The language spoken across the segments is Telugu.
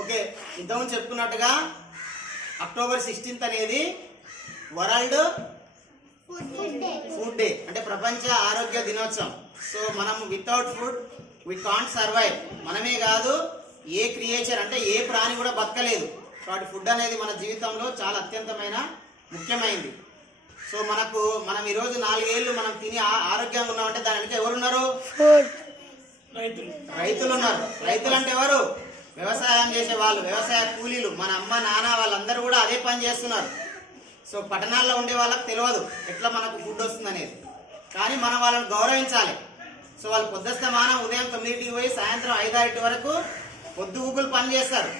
ఓకే ఇంతకుముందు చెప్పుకున్నట్టుగా అక్టోబర్ సిక్స్టీన్త్ అనేది వరల్డ్ ఫుడ్ డే అంటే ప్రపంచ ఆరోగ్య దినోత్సవం. సో మనం without food we can't survive మనమే కాదు ఏ క్రియేచర్ అంటే ఏ ప్రాణి కూడా బతకలేదు. కాబట్టి ఫుడ్ అనేది మన జీవితంలో చాలా అత్యంతమైన ముఖ్యమైనది సో మనకు మనం ఈరోజు నాలుగేళ్ళు మనం తిని ఆ- ఆరోగ్యంగా ఉన్నామంటే దాని వెనుక ఎవరున్నారు? రైతులు. రైతులు ఉన్నారు. రైతులు అంటే ఎవరు? వ్యవసాయం చేసే వాళ్ళు వ్యవసాయ కూలీలు మన అమ్మ నాన్న వాళ్ళందరూ కూడా అదే పని చేస్తున్నారు. సో పట్టణాల్లో ఉండే వాళ్ళకి తెలియదు ఎట్లా మనకు ఫుడ్ వస్తుంది అనేది కానీ మనం వాళ్ళని గౌరవించాలి. సో వాళ్ళు పొద్దుస్తమానం ఉదయం తొమ్మిదింటికి పోయి సాయంత్రం ఐదారింటి వరకు పొద్దు ఊగులు పని చేస్తారు.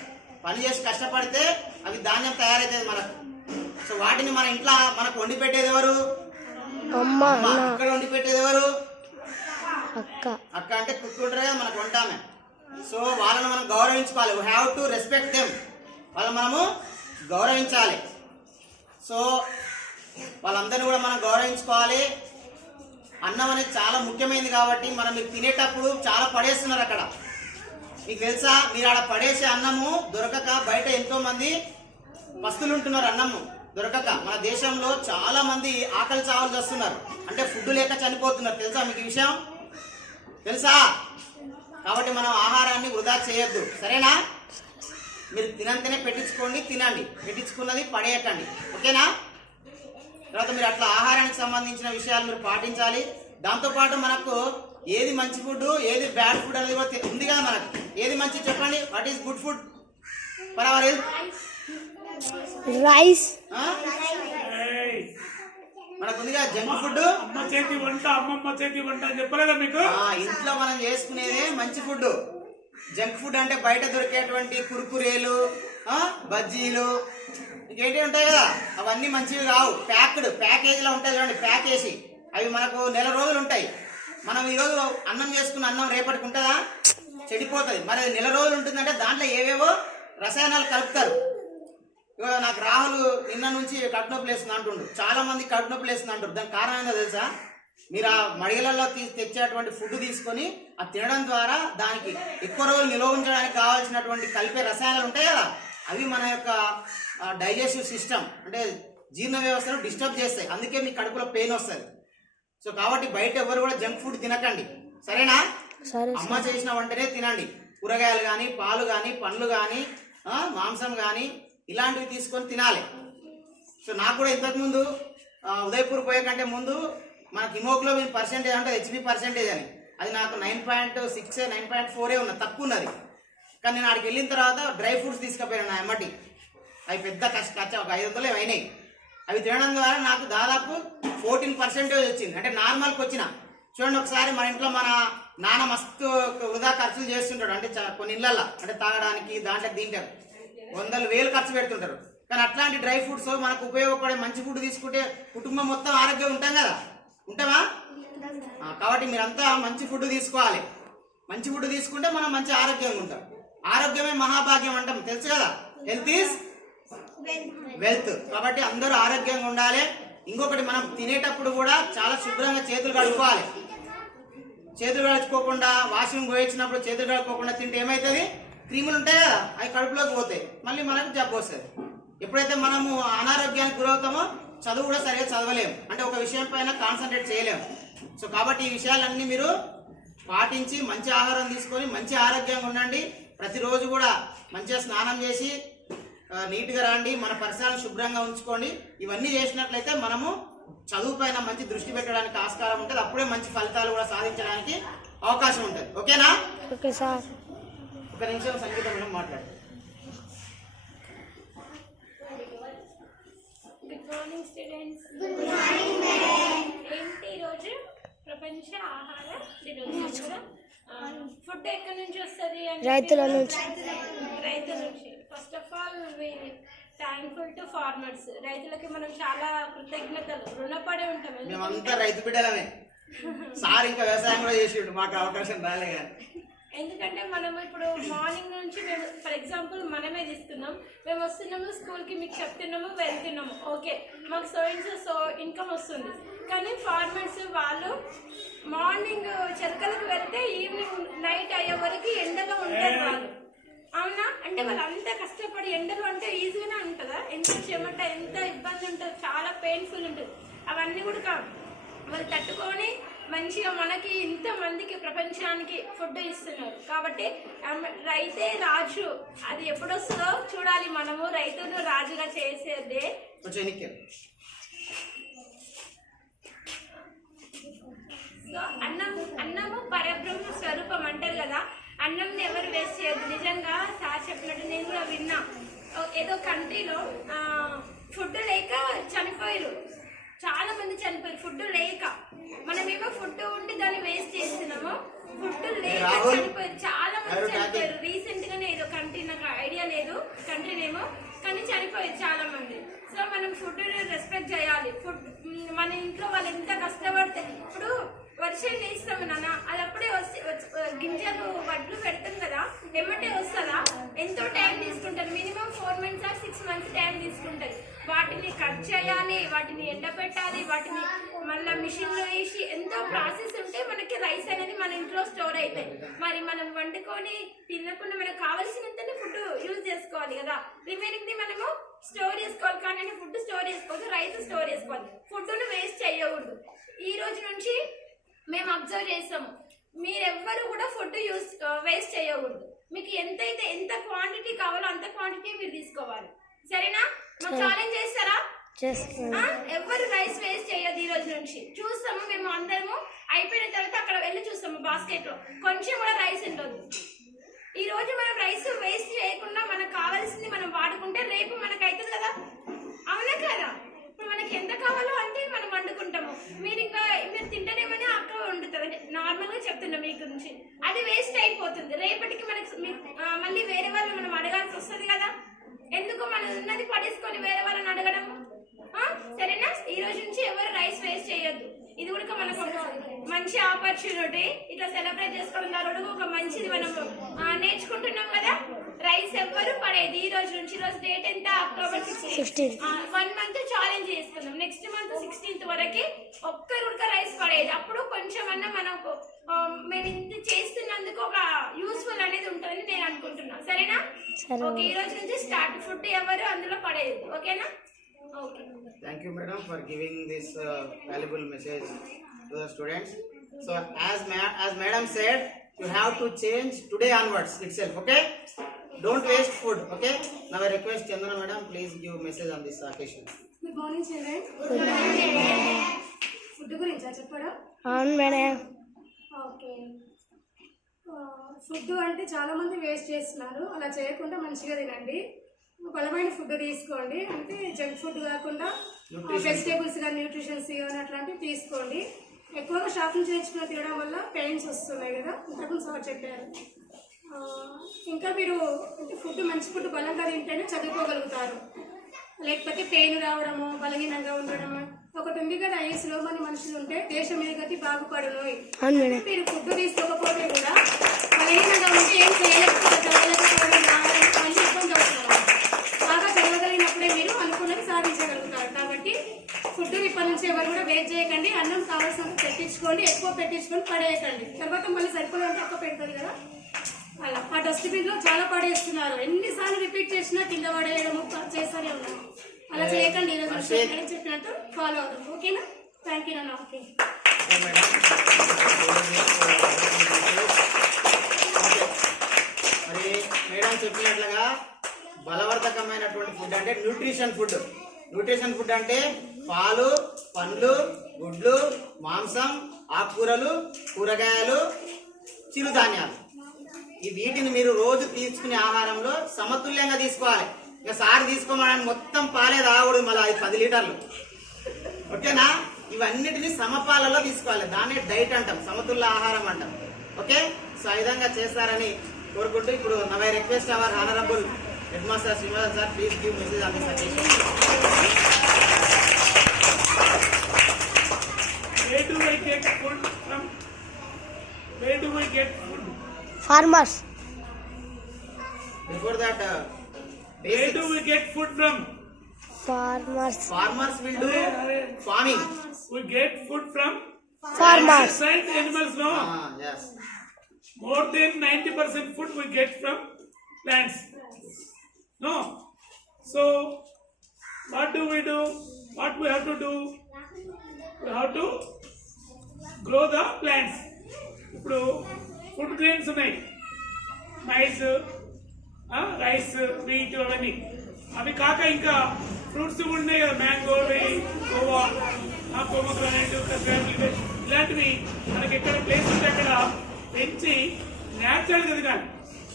పని చేసి కష్టపడితే అవి ధాన్యం తయారవుతుంది మనకు. సో వాటిని మన ఇంట్లో మనకు వండి పెట్టేది ఎవరు? ఇక్కడ వండి పెట్టేది ఎవరు? అక్క. అక్క అంటే కుక్కుంటారు కదా మనకు మనం గౌరవించుకోవాలి. We have to respect them వాళ్ళని మనము గౌరవించాలి. సో వాళ్ళందరినీ కూడా మనం గౌరవించుకోవాలి. అన్నం అనేది చాలా ముఖ్యమైనది కాబట్టి మనం మీరు తినేటప్పుడు చాలా పడేస్తున్నారు అక్కడ. మీకు తెలుసా? మీరు ఆడ పడేసే అన్నము దొరకక బయట ఎంతో మంది ఉంటున్నారు అన్నము దొరకక. మన దేశంలో చాలా మంది ఆకలి చావలు చేస్తున్నారు. అంటే ఫుడ్ లేక చనిపోతున్నారు. తెలుసా మీకు విషయం? తెలుసా? కాబట్టి మనం ఆహారాన్ని వృధా చేయొద్దు. సరేనా? మీరు తినంతనే పెట్టించుకోండి తినండి. పెట్టించుకున్నది పడేయకండి. ఓకేనా? తర్వాత మీరు అట్లా ఆహారానికి సంబంధించిన విషయాలు మీరు పాటించాలి. దాంతోపాటు మనకు ఏది మంచి ఫుడ్ ఏది బ్యాడ్ ఫుడ్ అనేది కూడా ఉంది కదా మనకు. ఏది మంచి చెప్పండి? What is good food? For our health rice మనకు ఉంది కదా జంక్ ఫుడ్ అమ్మ చేతి వంట అమ్మమ్మ చేతి వంట అని చెప్పలేదా మీకు? ఇంట్లో మనం చేసుకునేదే మంచి ఫుడ్ జంక్ ఫుడ్ అంటే బయట దొరికేటువంటి కురుకురేలు బజ్జీలు ఇంకేంటి ఉంటాయి కదా? అవన్నీ మంచివి కావు. ప్యాక్డ్ ప్యాకేజీలో ఉంటాయి చూడండి ప్యాక్ అవి మనకు నెల రోజులు ఉంటాయి. మనం ఈరోజు అన్నం చేసుకున్న అన్నం రేపటికి ఉంటుందా? చెడిపోతుంది. మరి నెల రోజులు ఉంటుందంటే దాంట్లో ఏవేవో రసాయనాలు కలుపుతారు. నాకు రాహుల్ నిన్న నుంచి కడుపు నొప్పి లేస్తుంది అంటుండు. చాలా మంది కడుపు నొప్పి లేస్తుంది అంటారు. దానికి కారణం ఏంటో తెలుసా? మీరు ఆ మడిగలలో తీసి తెచ్చేటువంటి ఫుడ్ తీసుకొని అది తినడం ద్వారా దానికి ఎక్కువ రోజులు నిల్వ ఉంచడానికి కావాల్సినటువంటి కలిపే రసాయనాలు ఉంటాయి కదా? అవి మన యొక్క డైజెస్టివ్ సిస్టమ్ అంటే జీర్ణ వ్యవస్థను డిస్టర్బ్ చేస్తాయి. అందుకే మీ కడుపులో పెయిన్ వస్తుంది. సో కాబట్టి బయట ఎవరు కూడా జంక్ ఫుడ్ తినకండి. సరేనా? సరే అమ్మ చేసిన వంటనే తినండి. కూరగాయలు కానీ పాలు కానీ పండ్లు కానీ మాంసం కానీ ఇలాంటివి తీసుకొని తినాలి. సో నాకు కూడా ఇంతకుముందు ఉదయపూర్ పోయే కంటే ముందు మనకి హిమోగ్లోబిన్ పర్సెంటేజ్ అంటే హెచ్బి పర్సెంటేజ్ అని. అది నాకు nine point six nine point ఫోరే ఉన్నది తక్కువ ఉన్నది. కానీ నేను ఆడికి వెళ్ళిన తర్వాత డ్రై ఫ్రూట్స్ తీసుకుపోయాను నా ఎమ్మటి అవి పెద్ద కష్ట కచ్చ ఒక ఐదు వందలు అయినాయి. అవి తినడం ద్వారా నాకు దాదాపు ఫోర్టీన్ పర్సెంటేజ్ వచ్చింది. అంటే నార్మల్కి వచ్చిన. చూడండి ఒకసారి మన ఇంట్లో మన నాన్న మస్తు వృధా ఖర్చులు చేస్తుంటాడు. అంటే కొన్ని ఇళ్ళల్లో. అంటే తాగడానికి దాంట్లో తింటారు. వందలు వేలు ఖర్చు పెడుతుంటారు. కానీ అట్లాంటి డ్రై ఫ్రూట్స్ మనకు ఉపయోగపడే మంచి ఫుడ్ తీసుకుంటే కుటుంబం మొత్తం ఆరోగ్యం ఉంటాం కదా? ఉంటామా? కాబట్టి మీరంతా మంచి ఫుడ్ తీసుకోవాలి. మంచి ఫుడ్ తీసుకుంటే మనం మంచి ఆరోగ్యంగా ఉంటాం. ఆరోగ్యమే మహాభాగ్యం అంటాం. తెలుసు కదా? హెల్త్ ఈస్ వెల్త్ కాబట్టి అందరూ ఆరోగ్యంగా ఉండాలి. ఇంకొకటి మనం తినేటప్పుడు కూడా చాలా శుభ్రంగా చేతులు కడుక్కోవాలి. చేతులు కడుచుకోకుండా వాషింగ్ పోయించినప్పుడు చేతులు కడుక్కోకుండా తింటే ఏమవుతుంది క్రీములు ఉంటాయి కదా అవి కడుపులోకి పోతాయి. మళ్ళీ మనకు జబ్బు వస్తుంది. ఎప్పుడైతే మనము అనారోగ్యానికి గురవుతామో చదువు కూడా సరిగా చదవలేము. అంటే ఒక విషయం పైన కాన్సన్ట్రేట్ చేయలేము. సో కాబట్టి ఈ విషయాలన్నీ మీరు పాటించి మంచి ఆహారం తీసుకొని మంచి ఆరోగ్యంగా ఉండండి. ప్రతిరోజు కూడా మంచిగా స్నానం చేసి నీట్గా రండి మన పరిసరాలను శుభ్రంగా ఉంచుకోండి. ఇవన్నీ చేసినట్లయితే మనము చదువు పైన మంచి దృష్టి పెట్టడానికి ఆస్కారం ఉంటుంది. అప్పుడే మంచి ఫలితాలు కూడా సాధించడానికి అవకాశం ఉంటుంది. ఓకేనా? Okay sir. ఒక నిమిషం సంగీత మేడం మాట్లాడు. గుడ్ మార్నింగ్ స్టూడెంట్స్ ఏంటి ఈరోజు ప్రపంచ ఆహార దినోత్సవం. ఫుడ్ ఎక్కడి నుంచి వస్తుంది రైతుల నుంచి. రైతుల నుంచి. First of all thankful to farmers రైతులకి మనం చాలా కృతజ్ఞతలు. రుణపడి ఉంటాం మేమంతా రైతు బిడ్డలమే. సార్ ఇంకా వ్యవసాయం కూడా చేసిండు మాకు అవకాశం రాలే కానీ. ఎందుకంటే మనం ఇప్పుడు మార్నింగ్ నుంచి మేము ఫర్ ఎగ్జాంపుల్ మనమే తీసుకున్నాం మేము వస్తున్నాము స్కూల్కి మీకు చెప్తున్నాము వెళ్తున్నాము. ఓకే మాకు సో ఇంచు సో ఇన్కమ్ వస్తుంది. కానీ ఫార్మర్స్ వాళ్ళు మార్నింగ్ చెలకలకు వెళ్తే ఈవినింగ్ నైట్ అయ్యే వరకు ఎండలో ఉంటారు వాళ్ళు. అవునా? అంటే వాళ్ళు అంత కష్టపడి ఎండలు అంటే ఈజీగానే ఉంటుందా? ఎంత చెమట ఎంత ఇబ్బంది ఉంటుంది చాలా పెయిన్ఫుల్ ఉంటుంది. అవన్నీ కూడా వాళ్ళు తట్టుకొని మంచిగా మనకి ఇంత మందికి ప్రపంచానికి ఫుడ్ ఇస్తున్నారు. కాబట్టి రైతే రాజు. అది ఎప్పుడు వస్తుందో చూడాలి మనము. రైతును రాజుగా చేసేదే. అన్నం అన్నము పరబ్రహ్మ స్వరూపం అంటారు కదా. అన్నంని ఎవరు వేస్ట్ చేయదు నిజంగా సార్ చెప్పినట్టు నేను కూడా విన్నా. ఏదో కంట్రీలో ఫుడ్ లేక చనిపోయారు చాలా మంది చనిపోయారు. ఫుడ్ లేక. మనమేమో ఫుడ్ ఉండి దాన్ని వేస్ట్ చేస్తున్నాము. ఫుడ్ లేక చనిపోయారు. చాలా మంది చనిపోయారు. రీసెంట్ గానే ఏదో కంట్రీ నాకు ఐడియా లేదు. కంట్రీ నేమో. కానీ చనిపోయారు చాలా మంది. సో మనం ఫుడ్ రెస్పెక్ట్ చేయాలి. ఫుడ్ మన ఇంట్లో వాళ్ళు ఎంత కష్టపడితే ఇప్పుడు వర్షం చేస్తాము నాన్న. అది అప్పుడే వస్తే వచ్చి- గింజలు వడ్లు పెడతాం కదా ఎమ్మటే వస్తుందా? ఎంతో టైం తీసుకుంటారు. Minimum four months or six months time తీసుకుంటారు. వాటిని కట్ చేయాలి వాటిని ఎండబెట్టాలి వాటిని మళ్ళీ మిషన్లో వేసి ఎంతో ప్రాసెస్ ఉంటే మనకి రైస్ అనేది మన ఇంట్లో స్టోర్ అవుతాయి మరి మనం వండుకొని తినకుండా మనకు కావలసినంతనే ఫుడ్ యూజ్ చేసుకోవాలి కదా. రిమైనింగ్ ది మనము స్టోర్ చేసుకోవాలి కానీ ఫుడ్ స్టోర్ చేసుకోవద్దు రైస్ స్టోర్ చేసుకోవాలి. ఫుడ్ను వేస్ట్ చేయకూడదు. ఈ రోజు నుంచి మేము అబ్జర్వ్ చేస్తాము. మీరెవ్వరు కూడా ఫుడ్ యూస్ వేస్ట్ చేయకూడదు. మీకు ఎంతైతే ఎంత క్వాంటిటీ కావాలో అంత క్వాంటిటీ మీరు తీసుకోవాలి. సరేనా? మాకు ఛాలెంజ్ చేస్తారా? ఎవ్వరు రైస్ వేస్ట్ చేయొద్దు ఈ రోజు నుంచి. చూస్తాము మేము అందరము. అయిపోయిన తర్వాత అక్కడ వెళ్ళి చూస్తాము బాస్కెట్లో. కొంచెం కూడా రైస్ ఉండదు. ఈ రోజు మనం రైస్ వేస్ట్ చేయకుండా మనకు కావాల్సింది మనం వాడుకుంటే రేపు మనకు అవుతుంది కదా అవునా కదా ఇప్పుడు మనకి ఎంత కావాలో అంటే మనం వండుకుంటాము మీరు ఇంకా మీరు తింటేనేమని అక్క వండుతుంది అంటే నార్మల్గా చెప్తున్నా మీ గురించి అది పోతుంది రేపటికి మనకి మళ్ళీ వేరే వాళ్ళు మనం అడగాల్సి వస్తుంది కదా? ఎందుకు మనం ఉన్నది పడేసుకొని వేరే వాళ్ళని అడగడం? సరేనా? ఈ రోజు నుంచి ఎవరు రైస్ వేస్ట్ చేయొద్దు. ఇది కూడా మనకు మంచి ఆపర్చునిటీ ఇట్లా సెలబ్రేట్ చేసుకోవడం ద్వారా ఒక మంచిది మనం నేర్చుకుంటున్నాం కదా? రైస్ ఎవ్వరు పడేది? ఈ రోజు నుంచి ఈ రోజు డేట్ ఎంత? October sixteen 16. One month challenge చేసుకుందాం. నెక్స్ట్ మంత్ సిక్స్టీన్త్ వరకు ఒక్కరు ఉడక రైస్ పడేది. అప్పుడు కొంచెం అన్నా మనకు మేము ఇంత చేస్తున్నందుకు ఒక యూస్ఫుల్ అనేది ఉంటుందని నేను అనుకుంటున్నా. సరేనా? సరే. ఓకే ఈ రోజు నుంచి స్టార్ట్ ఫుడ్ ఎవరు అందులో పడేది? ఓకేనా? Okay. Thank you, madam, for giving this uh, valuable message to the students. So, as ma- as madam said, you have to change today onwards itself. Waste food. Okay? Now I request Chandana madam, please give message on this occasion. Good morning children food గురించా? చెప్పడం? అవును మేడం. ఓకే ఫుడ్ అంటే చాలా మంది వేస్ట్ చేస్తున్నారు. అలా చేయకుండా మంచిగా తినండి. బలమైన ఫుడ్ తీసుకోండి. అంటే జంక్ ఫుడ్ కాకుండా వెజిటేబుల్స్ కానీ న్యూట్రిషన్స్ కానీ అట్లాంటివి తీసుకోండి. ఎక్కువగా షాప్ నుంచి తెచ్చుకుని తినడం వల్ల పెయిన్స్ వస్తున్నాయి కదా. ఇంతకుముందు సార్ చెప్పారు. ఇంకా మీరు ఫుడ్ మంచి ఫుడ్ బలంగా తింటేనే చదువుకోగలుగుతారు. లేకపోతే పెయిన్ రావడము బలహీనంగా ఉండడము. ఒకటి ఉంది కదా ఐఎస్లో మన మనుషులు ఉంటే దేశం మీద గతి బాగుపడును మీరు ఫుడ్ తీసుకోకపోతే కూడా బలహీనంగా ఉంటే ఏం చేయలేకపోతే మళ్ళీ ఇబ్బంది బాగా చదవగలిగినప్పుడే మీరు అనుకున్నది సాధించగలుగుతారు. కాబట్టి ఫుడ్ ఇప్పటి నుంచి ఎవరు కూడా వేస్ట్ చేయకండి. అన్నం కావాల్సినంత పెట్టించుకోండి. ఎక్కువ పెట్టించుకొని పడేయకండి. తర్వాత మళ్ళీ సరిపోదంటే ఎక్కువ పెడుతుంది కదా. అలా ఆ డస్ట్బిన్లో చాలా పడేస్తున్నారు. ఎన్నిసార్లు రిపీట్ చేసినా కింద పడేయడము చేస్తూనే ఉన్నాం. అలా చేయకండి ఈరోజు చెప్పినట్టు ఫాలో అవుతాం ఓకేనా? థ్యాంక్ యూ నాన్న. ఓకే. మరి మేడం చెప్పినట్లుగా బలవర్ధకమైనటువంటి ఫుడ్ అంటే న్యూట్రిషన్ ఫుడ్ న్యూట్రిషన్ ఫుడ్ అంటే పాలు పండ్లు గుడ్లు మాంసం ఆకుకూరలు కూరగాయలు చిరుధాన్యాలు. వీటిని మీరు రోజు తీసుకునే ఆహారంలో సమతుల్యంగా తీసుకోవాలి. ఇక సారి తీసుకోమని మొత్తం పాలే తాగకూడదు మళ్ళీ అది పది లీటర్లు. ఓకేనా? ఇవన్నిటిని సమపాలలో తీసుకోవాలి. దాన్నే డైట్ అంటాం. సమతుల్య ఆహారం అంటాం. ఓకే? సో ఆ విధంగా చేస్తారని కోరుకుంటూ ఇప్పుడు now I request our honourable head master Srinivas sir please give message on this Where do I get food from? Where do I get food? Farmers before that Where do we get food from? Farmers farmers will do farming We get food from farmers Besides animals, no. Yes More than 90% food we get from plants. No. So, what do we do? What we have to do? We have to grow the plants. ఇప్పుడు Food grains ఉన్నాయి. మైస్ రైస్ వీట్ అవన్నీ. అవి కాక ఇంకా ఫ్రూట్స్ కూడా ఉన్నాయి కదా మ్యాంగో కోవా పోమగ్రానైట్ ఇలాంటివి మనకి ఎక్కడ ప్లేస్ ఉంటే అక్కడ పెంచి న్యాచురల్గా తినాలి.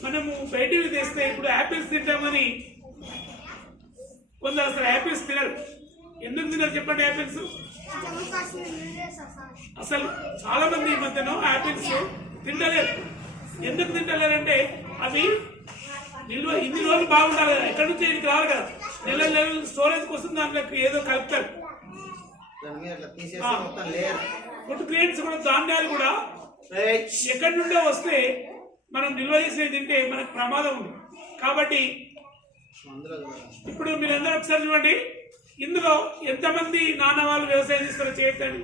మనము బయటికి తెస్తే ఇప్పుడు యాపిల్స్ తింటామని కొందరు అసలు యాపిల్స్ తినరు. ఎందుకు తినరు చెప్పండి యాపిల్స్ అసలు. చాలా మంది ఈ మధ్యన యాపిల్స్ తింటలేరు ఎందుకు తింటలేరంటే అవి నిల్వ ఇన్ని రోజులు బాగుండాలి కదా. ఎక్కడి నుంచి ఇది రావాలి కదా. నెల నెలలు స్టోరేజ్ కోసం దాంట్లోకి ఏదో కలుపుతారు. ఫుడ్ గ్రెయిన్స్ కూడా ధాన్యాలు కూడా ఎక్కడి నుండో వస్తే మనం నిల్వ చేసేది తింటే మనకు ప్రమాదం ఉంది. కాబట్టి. ఇప్పుడు మీరందరూ ఒకసారి చూడండి. ఇందులో ఎంతమంది నాన్న వాళ్ళు వ్యవసాయం చేస్తారో చేయొద్దండి.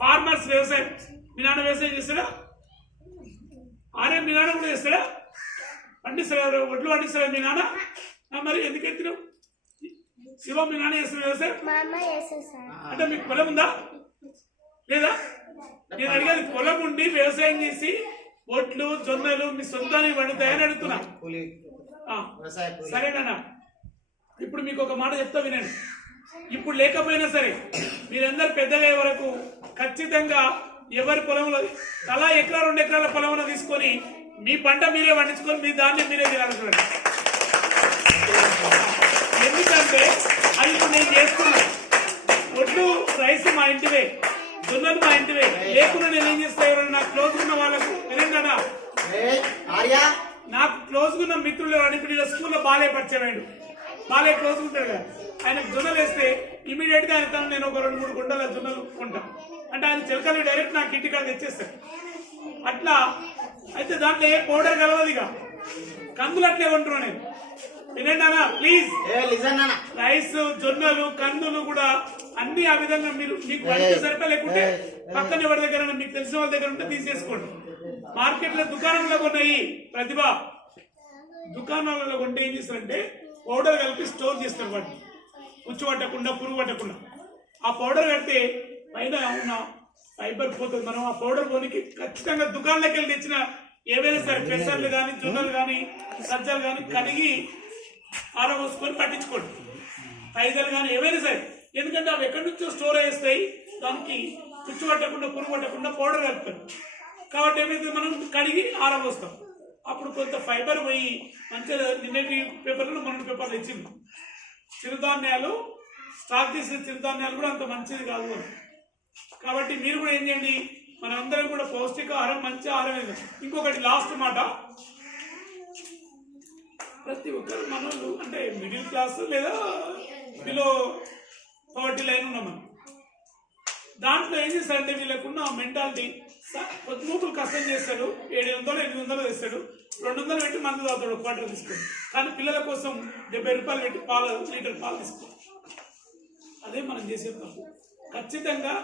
ఫార్మర్స్ వ్యవసాయం. మీ నాన్న వ్యవసాయం చేస్తాడా? ఆరే మీ నాన్న కూడా చేస్తాడా? పండిస్తారా ఒడ్లు పండిస్తారా మీ నాన్న? మరి ఎందుకు ఎత్తినావు? శివ మీ నాన్న వ్యవసాయం చేస్తుంది సార్. అంటే మీకు పొలం ఉందా? లేదా? నేను అడిగేది పొలం ఉండి వ్యవసాయం చేసి ఒట్లు జొన్నలు మీ సొంతానికి పండుతాయని అడుగుతున్నా. కూలి. ఆ. వ్యవసాయ కూలి. సరేనా ఇప్పుడు మీకు ఒక మాట చెప్తా వినండి. ఇప్పుడు లేకపోయినా సరే మీరందరు పెద్దగా వరకు ఖచ్చితంగా ఎవరి పొలంలో తలా ఎకరా రెండు ఎకరాల పొలంలో తీసుకొని మీ పంట మీరే పండించుకొని మీ ధాన్యం మీరే తినాలి ఎందుకంటే అది నేను చేస్తున్నా. ఒడ్లు రైస్ మా ఇంటివే జొన్నలు మా ఇంటివే. లేకుండా నేను ఏం చేస్తా ఎవరైనా? నాకు క్లోజ్ ఉన్న వాళ్ళకు వినండి నాకు క్లోజ్ ఉన్న మిత్రులు ఎవరు ఇప్పుడు స్కూల్లో బాలే పరిచయం బాలే క్లోజ్ ఉంటాడు కదా ఆయన జొన్నలు వేస్తే ఇమీడియట్గా ఆయన తను నేను ఒక రెండు మూడు గుంటల జొన్నలు కొంటా. అంటే ఆయన చిలకలు డైరెక్ట్ నాకు ఇంటికాడ తెచ్చేస్తాడు అట్లా అయితే దాంట్లో ఏ పౌడర్ కలవదు ఇక. కందులు అట్లే కొంటున్నా నేను. వినండి ప్లీజ్. రైస్ జొన్నలు కందులు కూడా అన్ని ఆ విధంగా మీరు మీకు వంట సరిపా లేకుంటే పక్కన ఎవరి దగ్గర మీకు తెలిసిన వాళ్ళ దగ్గర ఉంటే తీసేసుకోండి. మార్కెట్లో దుకాణంలో కొన్నాయి ప్రతిభ. దుకాణాలలో కొంటే ఏం చేస్తారంటే పౌడర్ కలిపి స్టోర్ చేస్తారు వాటిని. ఉచ్చు పట్టకుండా పురుగు పట్టకుండా ఆ పౌడర్ కడితే పైన ఉన్న ఫైబర్ పోతుంది. మనం ఆ పౌడర్ పోనీకి ఖచ్చితంగా దుకాణంలోకి వెళ్ళి తెచ్చిన ఏవైనా సరే పెసర్లు కానీ జొన్నలు కానీ సజ్జలు కానీ కడిగి ఆరబోసుకొని పట్టించుకోండి. పైదలు కానీ ఏవైనా సరే. ఎందుకంటే అవి ఎక్కడి నుంచో స్టోర్ చేస్తాయి దానికి చుచ్చు పట్టకుండా పురుగు పట్టకుండా పౌడర్ కలుపుతారు కాబట్టి ఏమైతే మనం కడిగి ఆరబోస్తాం అప్పుడు కొంత ఫైబర్ పోయి మంచిగా నిన్నటి పేపర్లు మొన్నటి పేపర్లు ఇచ్చింది. చిరుధాన్యాలు స్టాక్ చేసిన చిరుధాన్యాలు కూడా అంత మంచిది కాదు కాబట్టి మీరు కూడా ఏం చేయండి? మనందరం కూడా పౌష్టికాహారం మంచి ఆహారం ఇది. ఇంకొకటి లాస్ట్ మాట. ప్రతి ఒక్కరు మనోళ్ళు అంటే మిడిల్ క్లాస్ లేదా బిలో పవర్టీ లైన్ ఉన్నాం మనం. దాంట్లో ఏం చేస్తారంటే వీళ్ళకున్న మెంటాలిటీ నూతులు కష్టం చేస్తాడు ఏడు వందలు ఎనిమిది వందలు తెస్తాడు రెండు వందలు పెట్టి మందు తాగుతాడు ఒక క్వార్టర్ తీసుకొని. కానీ పిల్లల కోసం డెబ్బై రూపాయలు పెట్టి పాలు లీటర్ పాలు తీసుకో అదే మనం చేసే తప్పు ఖచ్చితంగా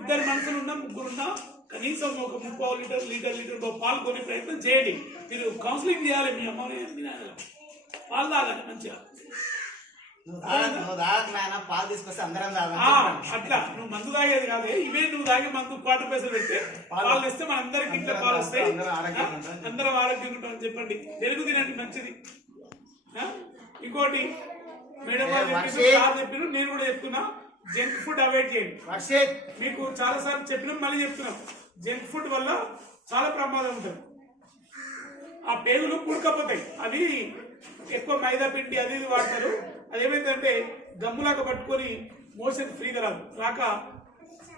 ఇద్దరు మనుషులు ఉన్నా ముగ్గురున్నా కనీసం ఒక ముప్పై లీటర్ లీటర్ లీటర్ పాలు కొనే ప్రయత్నం చేయండి. మీరు కౌన్సిలింగ్ చేయాలి మీ అమ్మ మీ పాలు తాగాలి మంచిగా. నువ్వు తాగ నువ్వు తాగక నాయన పాలు తీసుకొస్తే అందరం తాగాలి ఆ, అట్లా నువ్వు మందు తాగేది కాదే. ఇవే నువ్వు తాగే మందు క్వార్టర్ పైసలు పెడితే పాలు తెస్తే మన అందరికి ఇంట్లో పాలు వస్తాయి. అందరం ఆరోగ్యంగా ఉంటాం. అందరం ఆరోగ్యంగా ఉంటామని చెప్పండి. పెరుగు తినండి మంచిది. ఆ? ఇంకోటి మేడం ఏ. సార్ చెప్పిన నేను కూడా చెప్తున్నా. జంక్ ఫుడ్ అవాయిడ్ చేయండి. వర్షిత్ మీకు చాలా సార్లు చెప్పినాం మళ్ళీ చెప్తున్నాం. జంక్ ఫుడ్ వల్ల చాలా ప్రమాదం ఉంటుంది. ఆ పేగులు కూడకపోతాయి అవి ఎక్కువ మైదా పిండి అది ఇది వాడతారు. అది ఏమైందంటే గమ్ములాగా పట్టుకొని మోషన్ ఫ్రీగా రాదు. రాక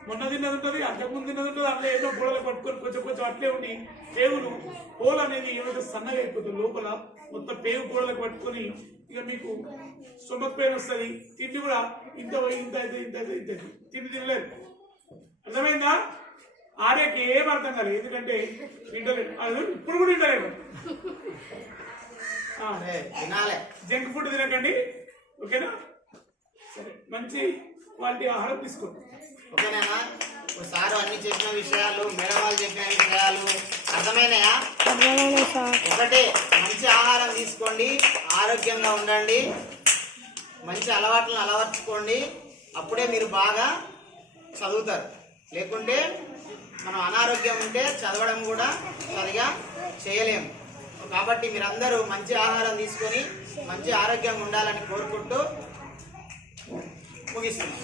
మొన్న తిన్నది ఉంటుంది అంతకుముందు తిన్నది ఉంటుంది అట్లే ఏదో గోడలు పట్టుకొని కొంచెం కొంచెం అట్లే ఉండి పేగులు హోల్ అనేది ఏమైతే సన్నగా అయిపోతుంది. లోపల మొత్తం పేగు గోడలకు పట్టుకొని ఇక మీకు స్టొమక్ పెయిన్ వస్తుంది తిండి కూడా ఇంత పోయి ఇంత అయితే ఇంత అయితే ఇంత. తిండి తినలేదు. అర్థమైందా? ఆర్యకి ఏం అర్థం కాలేదు. ఎందుకంటే ఇంటర్నెట్ అది ఇప్పుడు కూడా తినాలే. జంక్ ఫుడ్ తినకండి. ఓకేనా? సరే మంచి క్వాలిటీ ఆహారం తీసుకోండి. ఓకేనా? సార్ అన్ని చెప్పిన విషయాలు మేడం వాళ్ళు చెప్పిన విషయాలు అర్థమైనాయా? ఒకటే మంచి ఆహారం తీసుకోండి ఆరోగ్యంగా ఉండండి మంచి అలవాట్లను అలవర్చుకోండి అప్పుడే మీరు బాగా చదువుతారు. లేకుంటే మనం అనారోగ్యం ఉంటే చదవడం కూడా సరిగా చేయలేము. కాబట్టి మీరందరూ మంచి ఆహారం తీసుకొని మంచి ఆరోగ్యంగా ఉండాలని కోరుకుంటూ ముగిస్తున్నాం.